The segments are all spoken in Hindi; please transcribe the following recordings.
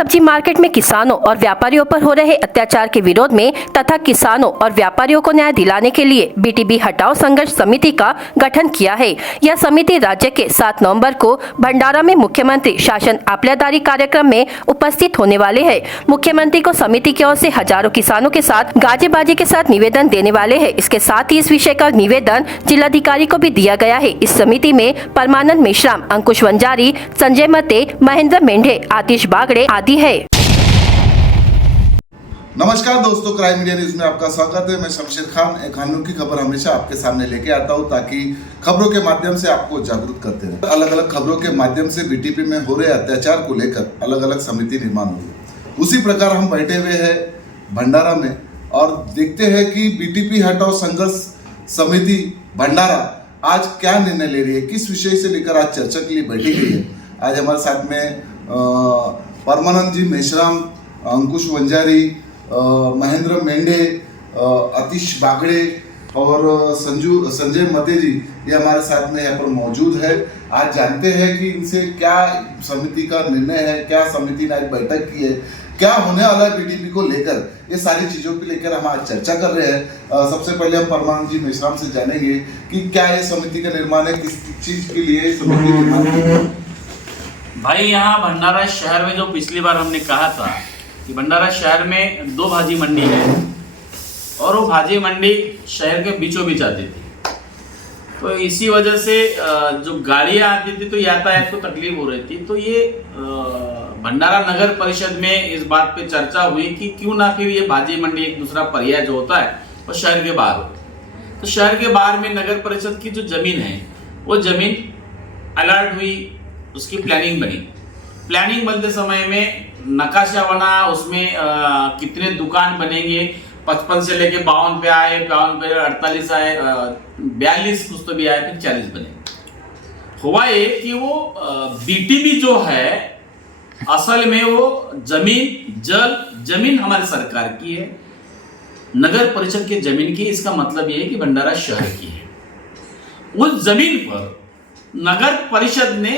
सब्जी मार्केट में किसानों और व्यापारियों पर हो रहे अत्याचार के विरोध में तथा किसानों और व्यापारियों को न्याय दिलाने के लिए बीटीबी हटाओ संघर्ष समिति का गठन किया है। यह समिति राज्य के 7 नवंबर को भंडारा में मुख्यमंत्री शासन आपल्यादारी कार्यक्रम में उपस्थित होने वाले हैं। मुख्यमंत्री को समिति की ओर से हजारों किसानों के साथ गाजेबाजी के साथ निवेदन देने वाले हैं। इसके साथ ही इस विषय का निवेदन जिलाधिकारी को भी दिया गया है। इस समिति में परमानंद मेश्राम, अंकुश वंजारी, संजय मते, महेंद्र मेंढे, आतिश बागड़े आदि है। नमस्कार दोस्तों, क्राइम मीडिया न्यूज में आपका स्वागत है। मैं शमशेर खान एक अनोखी खबर हमेशा आपके सामने लेके आता हूं ताकि खबरों के माध्यम से आपको जागरूक करते रहें। अलग अलग खबरों के माध्यम से बीटीपी में हो रहे अत्याचार को लेकर अलग अलग समिति निर्माण हुई। उसी प्रकार हम बैठे हुए हैं भंडारा में और देखते हैं कि बीटीपी हटाओ संघर्ष समिति भंडारा आज क्या निर्णय ले रही है, किस विषय से लेकर आज चर्चा के लिए बैठी गई है। आज हमारे साथ में परमानंद जी मेश्राम, अंकुश वंजारी, महेंद्र मेंढे, आतिश बागड़े और संजय मते जी ये हमारे साथ में यहाँ पर मौजूद है। आज जानते हैं कि इनसे क्या समिति का निर्णय है, क्या समिति ने आज बैठक की है, क्या होने वाला है बीटीपी को लेकर, ये सारी चीजों को लेकर हम आज चर्चा कर रहे हैं। सबसे पहले हम परमानंद जी मेश्राम से जानेंगे कि क्या ये समिति का निर्माण है, किस चीज के लिए समिति निर्माण है। भाई यहाँ भंडारा शहर में जो पिछली बार हमने कहा था कि भंडारा शहर में 2 भाजी मंडी है और वो भाजी मंडी शहर के बीचों बीच आती थी, तो इसी वजह से जो गाड़ियाँ आती थी तो यातायात को तकलीफ हो रही थी। तो ये भंडारा नगर परिषद में इस बात पे चर्चा हुई कि क्यों ना फिर ये भाजी मंडी एक दूसरा पर्याय जो होता है वो शहर के बाहर हो। तो शहर के बाहर में नगर परिषद की जो जमीन है वो जमीन अलर्ट हुई, उसकी प्लानिंग बनी। प्लानिंग बनते समय में नकाशा बना, उसमें कितने दुकान बनेंगे, 55 से लेके 52 पे आए, 52 पे 48 आए, 42 कुछ तो भी आए, फिर 40 बने। हुआ ये कि वो बीटीबी जो है असल में वो जमीन हमारी सरकार की है, नगर परिषद के जमीन की। इसका मतलब ये है कि भंडारा शहर की है। उस जमीन पर नगर परिषद ने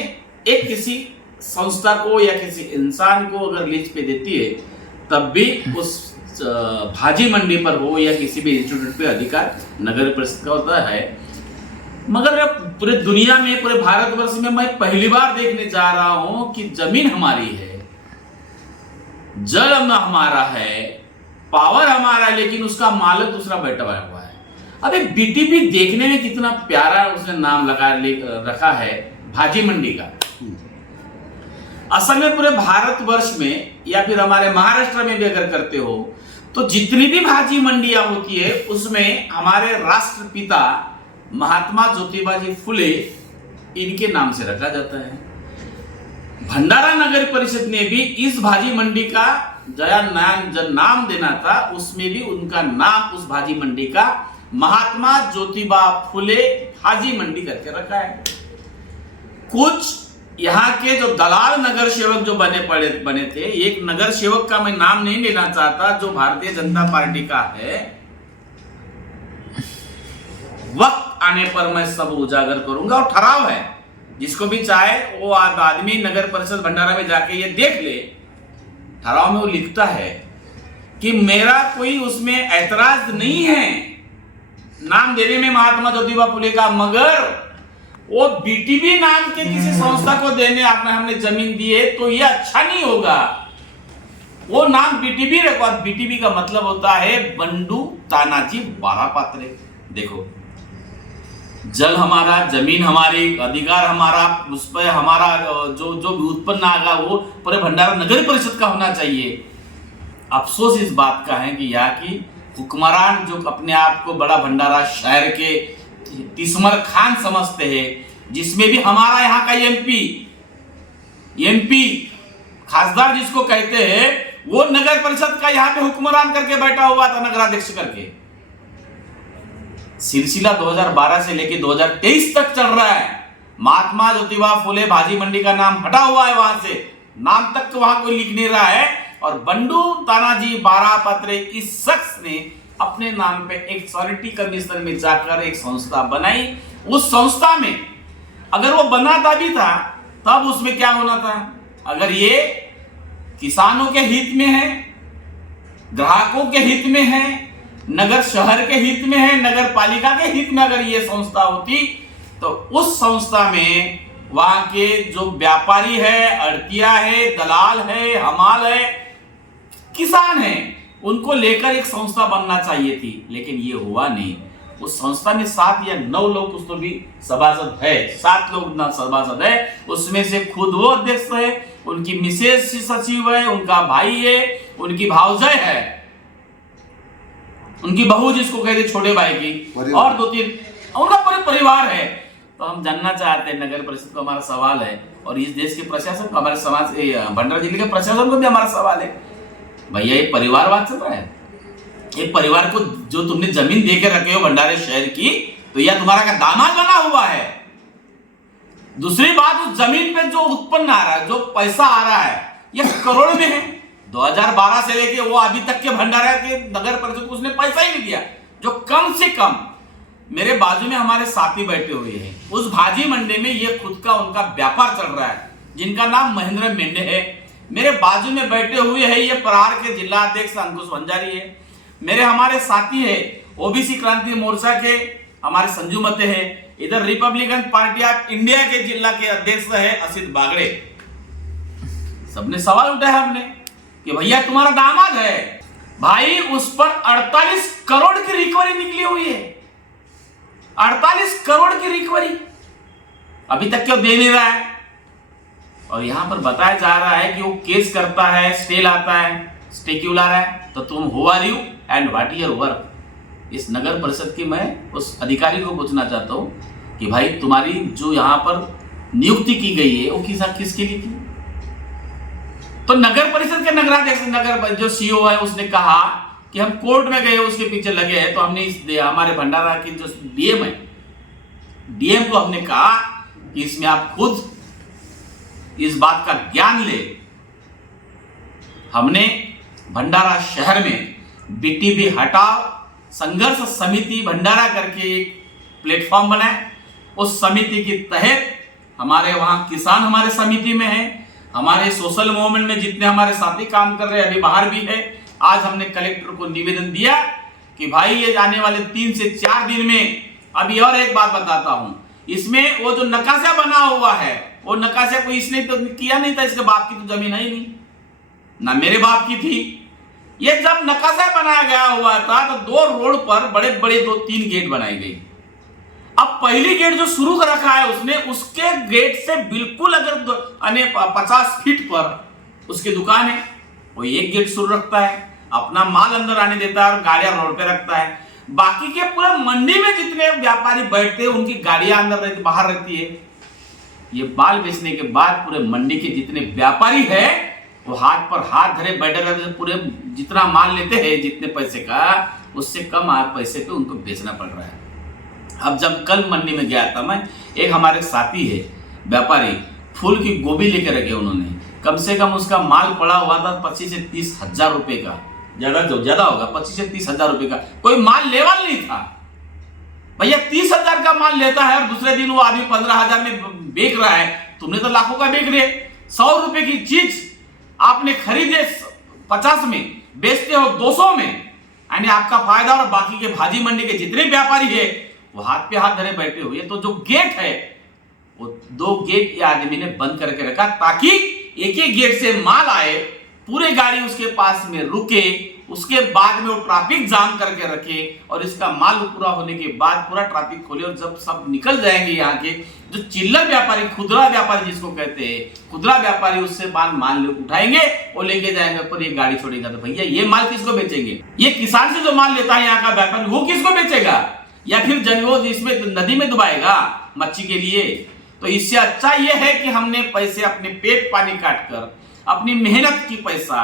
एक किसी संस्था को या किसी इंसान को अगर लीज पे देती है तब भी उस भाजी मंडी पर हो या किसी भी इंस्टीट्यूट पे अधिकार नगर परिषद का होता है। मगर पूरे दुनिया में, पूरे भारतवर्ष में मैं पहली बार देखने जा रहा हूं कि जमीन हमारी है, जल हमारा है, पावर हमारा है, लेकिन उसका मालिक दूसरा बैठा हुआ है। अब एक बीटीपी देखने में कितना प्यारा उसने नाम रखा है भाजी मंडी का। असल में पूरे भारतवर्ष में या फिर हमारे महाराष्ट्र में भी अगर करते हो तो जितनी भी भाजी मंडियां होती है उसमें हमारे राष्ट्रपिता महात्मा ज्योतिबा जी फुले इनके नाम से रखा जाता है। भंडारा नगर परिषद ने भी इस भाजी मंडी का जो नाम देना था उसमें भी उनका नाम उस भाजी मंडी का महात्मा ज्योतिबा फुले भाजी मंडी करके रखा है। कुछ यहाँ के जो दलाल नगर सेवक जो बने थे, एक नगर सेवक का मैं नाम नहीं लेना चाहता जो भारतीय जनता पार्टी का है, वक्त आने पर मैं सब उजागर करूंगा। और ठहराव है, जिसको भी चाहे वो आदमी नगर परिषद भंडारा में जाके ये देख ले। ठहराव में वो लिखता है कि मेरा कोई उसमें ऐतराज नहीं है नाम देने में महात्मा ज्योतिबा फुले का, मगर वो बीटीबी नाम के किसी संस्था को देने हमने जमीन दी है तो ये अच्छा नहीं होगा। वो नाम बीटीबी रखो। बीटीबी का मतलब होता है बंडू तानाजी बारापात्रे। देखो, जल हमारा, जमीन हमारी, अधिकार हमारा, उस पर हमारा जो भी उत्पन्न आएगा वो पूरे भंडारा नगर परिषद का होना चाहिए। अफसोस इस बात का है कि यहाँ की हुक्मरान जो अपने आप को बड़ा भंडारा शहर के तिस्मर खान समझते हैं, जिसमें भी हमारा यहाँ का एमपी खासदार जिसको कहते हैं, वो नगर परिषद का यहाँ पे हुक्मरान करके बैठा हुआ था, नगराध्यक्ष करके। सिलसिला 2012 से लेके 2023 तक चल रहा है। महात्मा ज्योतिबा फुले भाजी मंडी का नाम हटा हुआ है, वहां से नाम तक तो वहां कोई लिख नहीं रहा है। और बंडू तानाजी बारापात्रे इस शख्स ने अपने नाम पे एक सॉलिटी कमीशन में जाकर एक संस्था बनाई। उस संस्था में अगर वो बनाता भी था तब उसमें क्या होना था, अगर ये किसानों के हित में है, ग्राहकों के हित में है, नगर शहर के हित में है, नगर पालिका के हित में अगर ये संस्था होती तो उस संस्था में वहां के जो व्यापारी है, अड़तिया है, दलाल है, हमाल है, किसान है, उनको लेकर एक संस्था बनना चाहिए थी, लेकिन ये हुआ नहीं। उस संस्था में 7 या 9 लोग कुछ तो भी सभासद है, 7 लोग ना सभासद है, उसमें से खुद वो अध्यक्ष है, उनकी मिसेज सचिव है, उनका भाई है, उनकी भावजय है, उनकी बहू जिसको कहते छोटे भाई की, और 2-3 उनका पूरे परिवार है। तो हम जानना चाहते हैं, नगर परिषद को हमारा सवाल है, और इस देश के प्रशासन को, हमारे समाज भंडारा जिले के प्रशासन को भी हमारा सवाल है, भैया ये परिवारवाद चल रहा है। ये परिवार को जो तुमने जमीन दे के रखे हो भंडारे शहर की, तो यह तुम्हारा का दामाद बना हुआ है। दूसरी बात, उस जमीन पे जो उत्पन्न आ रहा है, जो पैसा आ रहा है, यह करोड़ में है। 2012 से लेके वो अभी तक के भंडारा के नगर परिषद को उसने पैसा ही नहीं दिया। जो कम से कम, मेरे बाजू में हमारे साथी बैठे हुए हैं, उस भाजी मंडी में ये खुद का उनका व्यापार चल रहा है, जिनका नाम महेंद्र मेंढे है। मेरे बाजू में बैठे हुए हैं ये प्रहार के जिला अध्यक्ष अंकुश वंजारी है। मेरे हमारे साथी है ओबीसी क्रांति मोर्चा के हमारे संजू मते है। इधर रिपब्लिकन पार्टी ऑफ इंडिया के जिला के अध्यक्ष है असित बागड़े। सबने सवाल उठाया हमने कि भैया तुम्हारा दामाद है भाई, उस पर 48 करोड़ की रिकवरी निकली हुई है। 48 करोड़ की रिकवरी अभी तक क्यों दे नहीं रहा है? और यहां पर बताया जा रहा है कि वो केस करता है, स्टे लाता है, स्टे क्यों ला रहा है? तो तुम who are you and what is your work? इस नगर परिषद की मैं उस अधिकारी को पूछना चाहता हूं कि भाई तुम्हारी जो यहां पर नियुक्ति की गई है वो किसके लिए की? तो नगर परिषद के नगराध्यक्ष, नगर जो सीईओ है, उसने कहा कि हम कोर्ट में गए, उसके पीछे लगे हैं। तो हमने हमारे भंडारा की जो डीएम है, डीएम को हमने कहा कि इसमें आप खुद इस बात का ज्ञान ले। हमने भंडारा शहर में बीटीबी हटाओ संघर्ष समिति भंडारा करके एक प्लेटफॉर्म बनाए। उस समिति के तहत हमारे वहां किसान हमारे समिति में है, हमारे सोशल मूवमेंट में जितने हमारे साथी काम कर रहे हैं, अभी बाहर भी है। आज हमने कलेक्टर को निवेदन दिया कि भाई ये आने वाले 3 से 4 दिन में, अभी और एक बात बताता हूं, इसमें वो जो नकाशा बना हुआ है, वो नकाशा को इसने तो किया नहीं था, इसके बाप की तो जमीन है ही नहीं, ना मेरे बाप की थी। ये जब नकाशा बनाया गया हुआ था तो 2 रोड पर बड़े बड़े 2-3 गेट बनाई गई। अब पहली गेट जो शुरू कर रखा है उसने, उसके गेट से बिल्कुल अगर 50 फीट पर उसकी दुकान है, वो एक गेट शुरू रखता है, अपना माल अंदर आने देता है और गाड़ियां रोड पे रखता है। बाकी के पूरे मंडी में जितने व्यापारी बैठते हैं उनकी गाड़ियां अंदर रहती, बाहर रहती है। ये माल बेचने के बाद पूरे मंडी के जितने व्यापारी है वो हाथ पर हाथ धरे बैठे रहते, पूरे जितना माल लेते हैं जितने पैसे का, उससे कम पैसे पे उनको बेचना पड़ रहा है। अब जब कल मंडी में गया था मैं, एक हमारे साथी है व्यापारी, फूल की गोभी लेकर रखे उन्होंने, कम से कम उसका माल पड़ा हुआ था 25 से 30 हजार रुपए का, ज्यादा होगा, 25 से 30 हजार रुपए का। कोई माल लेवल नहीं था भैया। 30 हजार का माल लेता है और दूसरे दिन वो आदमी 15 हजार में बेच रहा है। तुमने तो लाखों का बेच रहे। 100 रुपए की चीज आपने खरीदे 50 में, बेचते हो 200 में, यानी आपका फायदा। और बाकी के भाजी मंडी के जितने व्यापारी है वो हाथ पे हाथ धरे बैठे हुए। तो जो गेट है वो 2 गेट ये आदमी ने बंद करके रखा ताकि एक एक गेट से माल आए, पूरे गाड़ी उसके पास में रुके, उसके बाद में वो ट्रैफिक जाम करके रखे और इसका माल पूरा होने के बाद पूरा ट्रैफिक खोले। और जब सब निकल जाएंगे यहाँ के जो चिल्लर व्यापारी, खुदरा व्यापारी जिसको कहते हैं, खुदरा व्यापारी उससे माल उठाएंगे, वो लेके जाएंगे पर ये गाड़ी छोड़ेगा। तो भैया ये माल किसको बेचेंगे? ये किसान से जो माल लेता है यहाँ का व्यापारी, वो किसको बेचेगा? या फिर वो इसमें नदी में डुबाएगा मच्छी के लिए? तो इससे अच्छा ये है कि हमने पैसे अपने पेट पानी काट कर, अपनी मेहनत की पैसा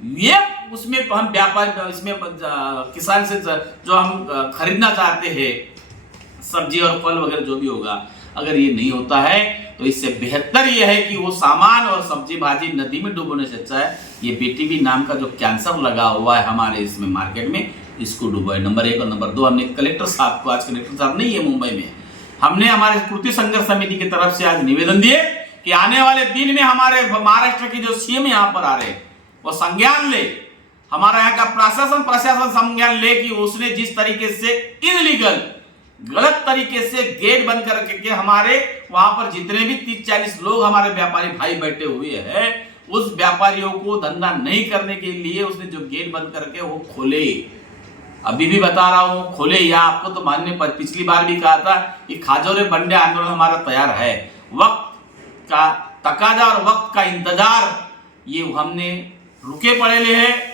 ये उसमें हम व्यापार, इसमें किसान से जो हम खरीदना चाहते हैं सब्जी और फल वगैरह जो भी होगा, अगर ये नहीं होता है तो इससे बेहतर ये है कि वो सामान और सब्जी भाजी नदी में डूबने से अच्छा है ये बीटीबी नाम का जो कैंसर लगा हुआ है हमारे इसमें मार्केट में, इसको डूबे। नंबर 1 और नंबर 2, हमने कलेक्टर साहब को, आज कलेक्टर साहब नहीं है मुंबई में, हमने हमारे कृति संघर्ष समिति की तरफ से आज निवेदन दिए कि आने वाले दिन में हमारे महाराष्ट्र के जो सीएम यहाँ पर आ रहे हैं वो संज्ञान ले, हमारा यहाँ का प्रशासन संज्ञान ले कि उसने जिस तरीके से इनलीगल गलत तरीके से गेट बंद करके हमारे वहां पर जितने भी 30-40 लोग हमारे व्यापारी भाई बैठे हुए हैं, उस व्यापारियों को धंधा नहीं करने के लिए उसने जो गेट बंद करके वो खोले। अभी भी बता रहा हूं, खोले। या आपको तो मानने पर पिछली बार भी कहा था कि खाजोरे बंडे आंदोलन हमारा तैयार है। वक्त का तकाजा और वक्त का इंतजार ये हमने रुके पड़े ले है।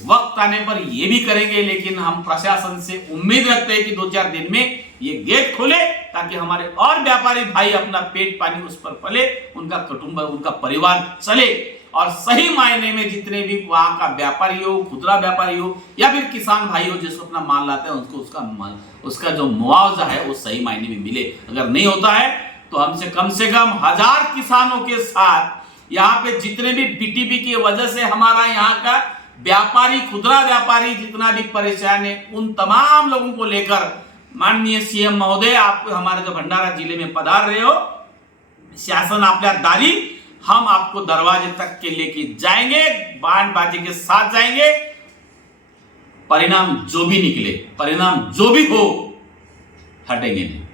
वक्त आने पर ये भी करेंगे, लेकिन हम प्रशासन से उम्मीद रखते हैं कि 2-4 दिन में ये गेट खोले ताकि हमारे और व्यापारी भाई अपना पेट पानी उस पर पले, उनका कुटुंब उनका परिवार चले और सही मायने में जितने भी वहां का व्यापारी हो, खुदरा व्यापारी हो या फिर किसान भाई हो जिसको अपना माल लाते हैं उनको उसका जो मुआवजा है वो सही मायने में मिले। अगर नहीं होता है तो हमसे कम से कम 1000 किसानों के साथ यहाँ पे जितने भी बीटीपी की वजह से हमारा यहाँ का व्यापारी खुदरा व्यापारी जितना भी परेशान है, उन तमाम लोगों को लेकर माननीय सीएम महोदय आप हमारे जो भंडारा जिले में पधार रहे हो, शासन आपल्या दारी, हम आपको दरवाजे तक के लेके जाएंगे, बाण बाजी के साथ जाएंगे। परिणाम जो भी निकले, परिणाम जो भी हो, हटेंगे नहीं।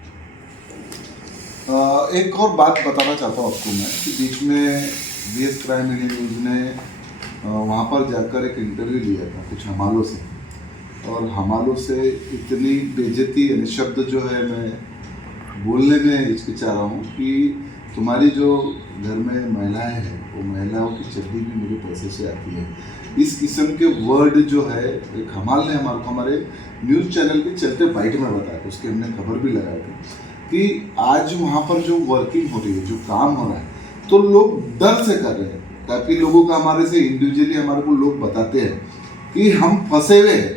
एक और बात बताना चाहता हूँ आपको मैं कि बीच में VS क्राइम इंडिया न्यूज़ ने वहाँ पर जाकर एक इंटरव्यू लिया था कुछ हमालों से, और हमालों से इतनी बेइज्जती यानी शब्द जो है मैं बोलने में हिचकिचा रहा हूँ कि तुम्हारी जो घर में महिलाएं हैं वो महिलाओं की चड्डी भी मेरे पैसे से आती है। इस किस्म के वर्ड जो है एक हमाल ने हमारे न्यूज़ चैनल के चलते बाइट में बताया, उसकी हमने खबर भी लगाई थी कि आज वहाँ पर जो वर्किंग हो रही है, जो काम हो रहा है, तो लोग डर से कर रहे हैं। काफ़ी लोगों का हमारे से इंडिविजुअली हमारे को लोग बताते हैं कि हम फंसे हुए हैं,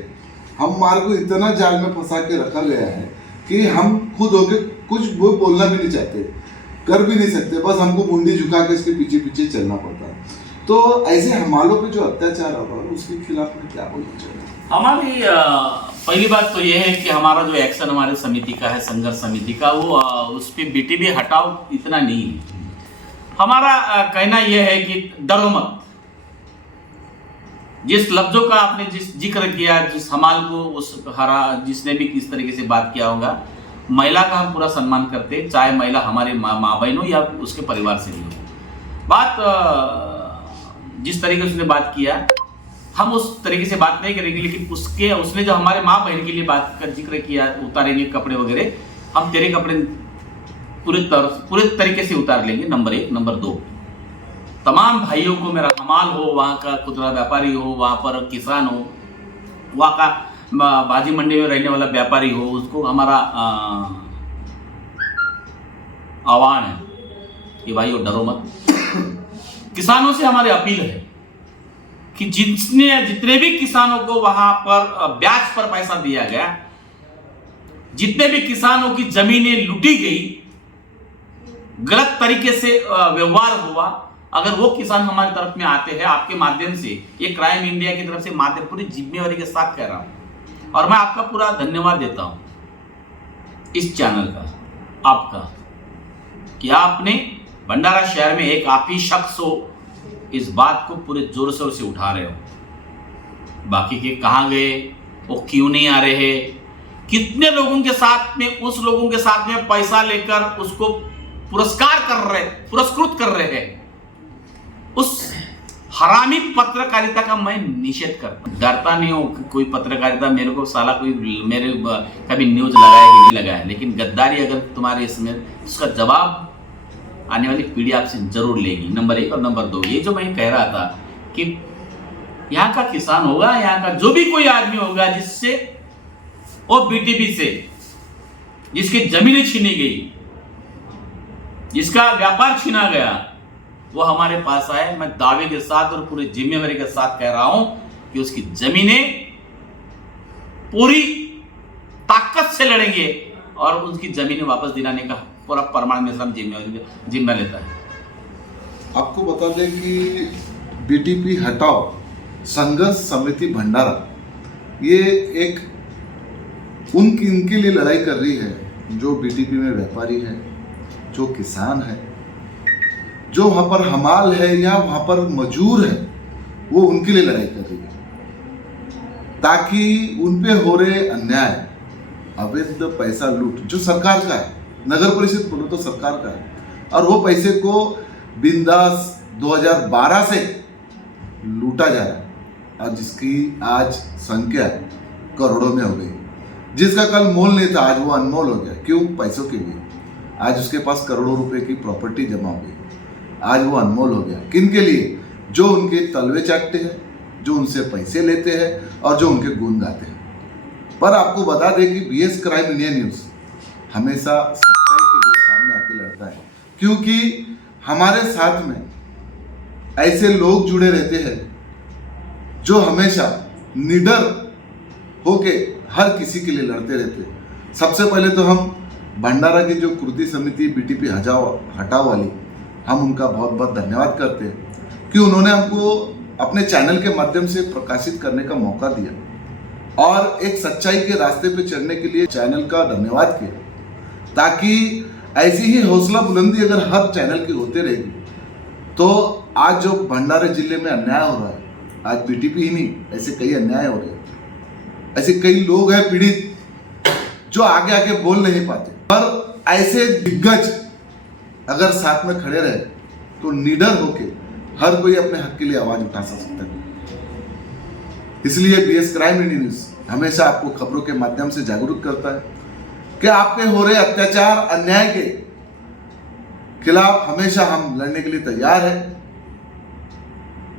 हमारे को इतना जाल में फंसा के रखा गया है कि हम खुद होके कुछ वो बोलना भी नहीं चाहते, कर भी नहीं सकते, बस हमको मुंडी झुका के इसके पीछे पीछे चलना पड़ता है। तो ऐसे हमालों पे जो अत्याचार हो रहा है उसके खिलाफ में क्या बोलना चाहिए? हमारी पहली बात तो ये है कि हमारा जो एक्शन हमारे समिति का है, संघर्ष समिति का, वो उस पर बीटीपी हटाओ इतना नहीं है। हमारा कहना यह है कि डरो मत। जिस लफ्जों का आपने जिस जिक्र किया, जिस हमाल को उस हरा जिसने भी किस तरीके से बात किया होगा, महिला का हम पूरा सम्मान करते हैं, चाहे महिला हमारे माँ बहन हो या उसके परिवार से भी हो। बात जिस तरीके से उसने बात किया हम उस तरीके से बात नहीं करेंगे, लेकिन उसने जो हमारे माँ बहन के लिए बात का जिक्र किया, उतारेंगे कपड़े वगैरह, हम तेरे कपड़े पूरे तरीके से उतार लेंगे। नंबर 1। नंबर 2, तमाम भाइयों को मेरा हमाल हो, वहाँ का खुदरा व्यापारी हो, वहाँ पर किसान हो, वहाँ का भाजी मंडी में रहने वाला व्यापारी हो, उसको हमारा आह्वान है कि भाइयों डरो मत। किसानों से हमारी अपील है कि जितने भी किसानों को वहाँ पर ब्याज पर पैसा दिया गया, जितने भी किसानों की जमीनें लूटी गई, गलत तरीके से व्यवहार हुआ, अगर वो किसान हमारी तरफ में आते हैं, आपके माध्यम से, ये क्राइम इंडिया की तरफ से माध्यम पूरी जिम्मेवारी के साथ कह रहा हूं और मैं आपका पूरा धन्यवाद देता हूं इस चैनल का, आपका, कि आपने भंडारा शहर में एक आप ही शख्स हो, इस बात को पूरे जोर शोर से उठा रहे हो। बाकी के कहाँ गए, वो क्यों नहीं आ रहे, कितने लोगों के साथ में, उस लोगों के साथ में पैसा लेकर उसको पुरस्कृत कर रहे हैं, उस हरामी पत्रकारिता का मैं निषेध करता हूं। डरता नहीं हूं कोई पत्रकारिता, मेरे को साला कोई मेरे कभी न्यूज लगाया कि नहीं लगाया, लेकिन गद्दारी अगर तुम्हारे इसमें, उसका जवाब आने वाली पीढ़ी आपसे जरूर लेगी। नंबर 1 और नंबर 2, ये जो मैं कह रहा था कि यहाँ का किसान होगा, यहाँ का जो भी कोई आदमी होगा जिससे वो बीटीपी से जिसकी जमीनें छीनी गई, जिसका व्यापार छीना गया, वो हमारे पास आए, मैं दावे के साथ और पूरी जिम्मेवारी के साथ कह रहा हूं कि उसकी जमीनें पूरी ताकत से लड़ेंगे और उसकी जमीनें वापस दिलाने का पूरा प्रमाण में जिम्मा लेता है। आपको बता दें कि बीटीपी हटाओ संघर्ष समिति भंडारा ये एक इनके लिए लड़ाई कर रही है जो बीटीपी में व्यापारी है, जो किसान है, जो वहाँ पर हमाल है या वहाँ पर मजूर है, वो उनके लिए लड़ाई कर रही है, ताकि उन पे हो रहे अन्याय, अवैध पैसा लूट जो सरकार का है, नगर परिषद बोलो तो सरकार का है, और वो पैसे को बिंदास 2012 से लूटा जा रहा है, और जिसकी आज संख्या करोड़ों में हो गई। जिसका कल मोल नहीं था आज वो अनमोल हो गया। क्यों? पैसों के लिए। आज उसके पास करोड़ों रुपए की प्रॉपर्टी जमा हो गई, आज वो अनमोल हो गया। किन के लिए? जो उनके तलवे चाटते हैं, जो उनसे पैसे लेते हैं और जो उनके गुण गाते हैं। पर आपको बता दें कि बीएस क्राइम इंडिया न्यूज़ हमेशा सच्चाई के लिए सामने आके लड़ता है, क्योंकि हमारे साथ में ऐसे लोग जुड़े रहते हैं जो हमेशा निडर होके हर किसी के लिए लड़ते रहते हैं। सबसे पहले तो हम भंडारा की जो कृति समिति बीटीपी हटाओ वाली, हम उनका बहुत बहुत धन्यवाद करते हैं कि उन्होंने हमको अपने चैनल के माध्यम से प्रकाशित करने का मौका दिया और एक सच्चाई के रास्ते पे चलने के लिए चैनल का धन्यवाद किया, ताकि ऐसी ही हौसला बुलंदी अगर हर चैनल की होते रहेगी तो आज जो भंडारा जिले में अन्याय हो रहा है, आज बीटीपी ही नहीं, ऐसे कई अन्याय हो रहे हैं, ऐसे कई लोग हैं पीड़ित जो आगे आके बोल नहीं पाते। पर ऐसे दिग्गज अगर साथ में खड़े रहे तो निडर होके हर कोई अपने हक के लिए आवाज उठा सकता है। इसलिए बीएस क्राइम इंडिया न्यूज़ हमेशा आपको खबरों के माध्यम से जागरूक करता है कि आपके हो रहे अत्याचार अन्याय के खिलाफ हमेशा हम लड़ने के लिए तैयार हैं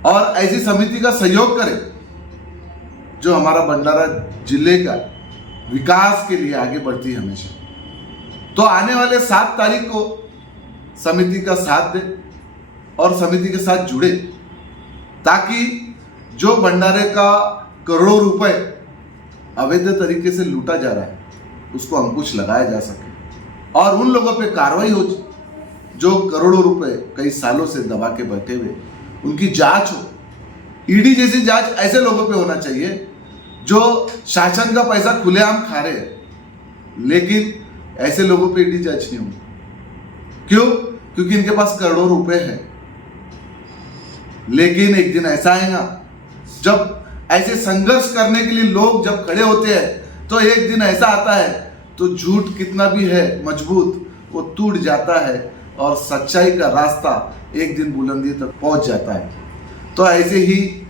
और ऐसी समिति का सहयोग करें जो हमारा भंडारा जिले का विकास के लिए आगे बढ़ती है हमेशा। तो आने वाले 7 तारीख को समिति का साथ दें और समिति के साथ जुड़े, ताकि जो भंडारे का करोड़ों रुपए अवैध तरीके से लूटा जा रहा है उसको अंकुश लगाया जा सके और उन लोगों पे कार्रवाई हो जो करोड़ों रुपए कई सालों से दबा के बैठे हुए, उनकी जांच हो। ईडी जैसी जांच ऐसे लोगों पे होना चाहिए जो शासन का पैसा खुलेआम खा रहे हैं, लेकिन ऐसे लोगों पे ईडी जांच नहीं होगी। क्यों? क्योंकि इनके पास करोड़ों रुपए हैं। लेकिन एक दिन ऐसा आएगा जब ऐसे संघर्ष करने के लिए लोग जब खड़े होते हैं तो एक दिन ऐसा आता है तो झूठ कितना भी है मजबूत वो टूट जाता है और सच्चाई का रास्ता एक दिन बुलंदी तक पहुंच जाता है। तो ऐसे ही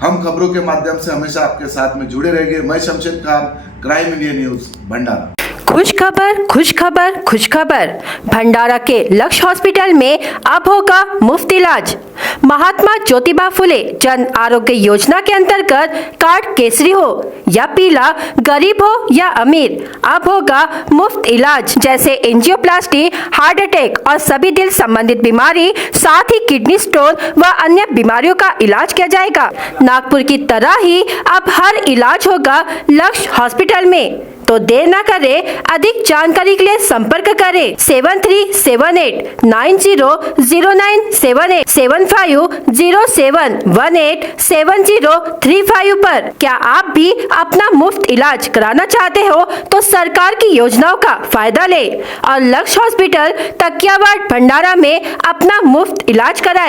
हम खबरों के माध्यम से हमेशा आपके साथ में जुड़े रहेंगे। मैं Shamsher Khan, crime India news Bhandara. खुश खबर, खुश खबर, खुश खबर। भंडारा के लक्ष्य हॉस्पिटल में अब होगा मुफ्त इलाज। महात्मा ज्योतिबा फुले जन आरोग्य योजना के अंतर्गत कार्ड केसरी हो या पीला, गरीब हो या अमीर, अब होगा मुफ्त इलाज, जैसे एंजियोप्लास्टी, हार्ट अटैक और सभी दिल संबंधित बीमारी, साथ ही किडनी स्टोन व अन्य बीमारियों का इलाज किया जाएगा। नागपुर की तरह ही अब हर इलाज होगा लक्ष्य हॉस्पिटल में। तो देर न करें, अधिक जानकारी के लिए संपर्क करें 7378 900978 750718 7035 पर। क्या आप भी अपना मुफ्त इलाज कराना चाहते हो तो सरकार की योजनाओं का फायदा लें और लक्ष्य हॉस्पिटल तकियावाड़ भंडारा में अपना मुफ्त इलाज कराएं।